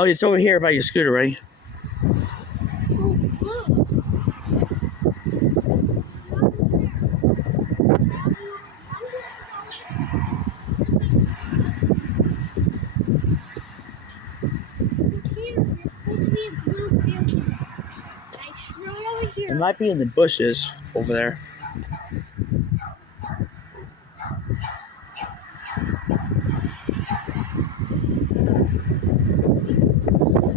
Oh, it's over here by your scooter, right? It might be in the bushes over there.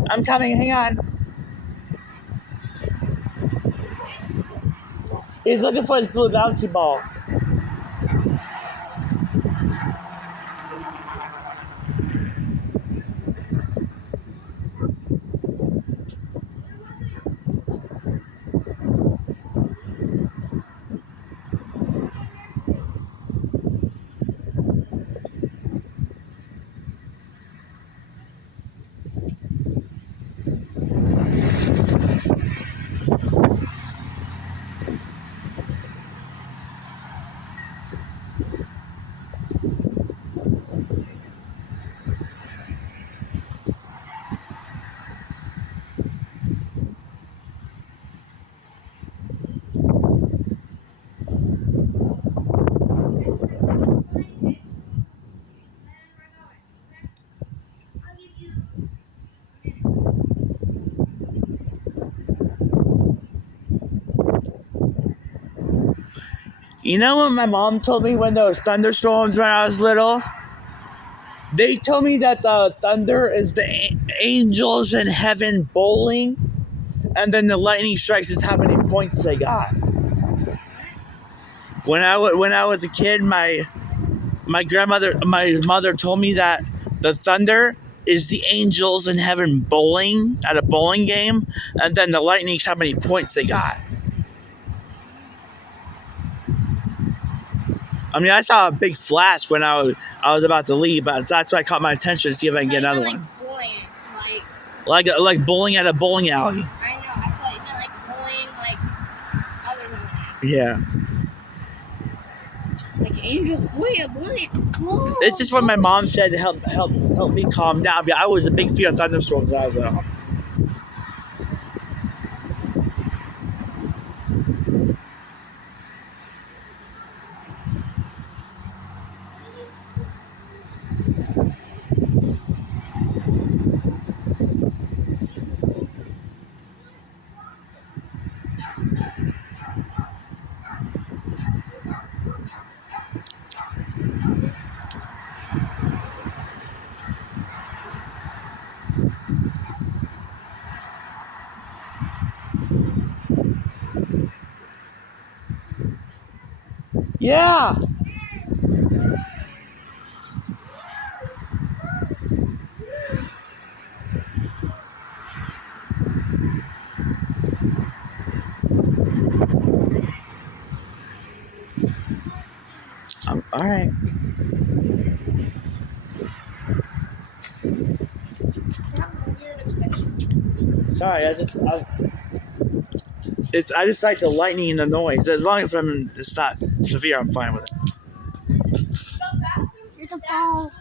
I'm coming, hang on. He's looking for his blue bouncy ball. You know what my mom told me when there was thunderstorms when I was little? They told me that the thunder is the angels in heaven bowling, and then the lightning strikes is how many points they got. When I was a kid, my mother told me that the thunder is the angels in heaven bowling at a bowling game, and then the lightning is how many points they got. I mean, I saw a big flash when I was about to leave, but that's why caught my attention to see if I can get another one. Like bowling at a bowling alley. I know. I thought you meant like bowling, like other than that. Yeah. Like angels bowling. Oh, It's just what my mom said to help me calm down. But I was a big fear of thunderstorms when I was little. Yeah. All right. Sorry, I just like the lightning and the noise. As long as it's not severe, I'm fine with it. There's a ball.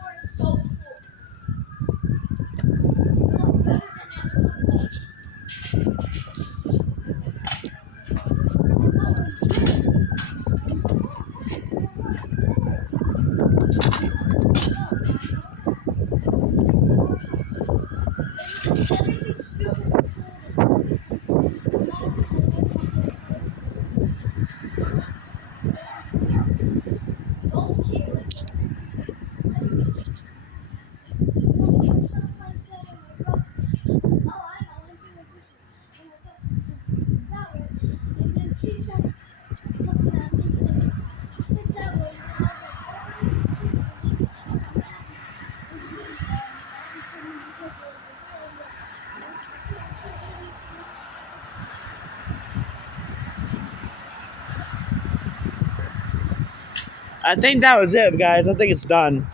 I think that was it, guys. I think it's done.